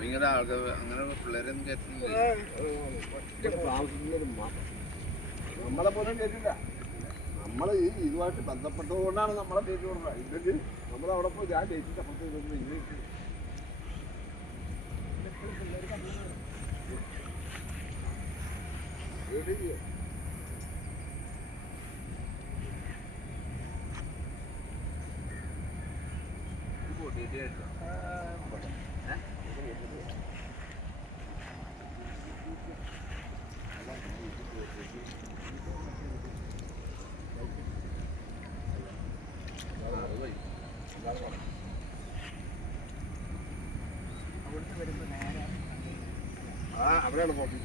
നിങ്ങളുടെ ആൾക്കാർ അങ്ങനെ പിള്ളേരൊന്നും കയറ്റുന്നില്ല. നമ്മളെ പോലും കേട്ടില്ല. നമ്മൾ ഈ ഇതുമായിട്ട് ബന്ധപ്പെട്ടതുകൊണ്ടാണ് നമ്മളെ ഡേറ്റ് കൊടുക്കുന്നത്. ഇല്ലെങ്കിൽ നമ്മളവിടെ പോയി ഞാൻ ഡേറ്റ് സപ്പോർട്ട് ചെയ്തൊന്നും ഇങ്ങനെ അവിടെയാണ് പോക്കി.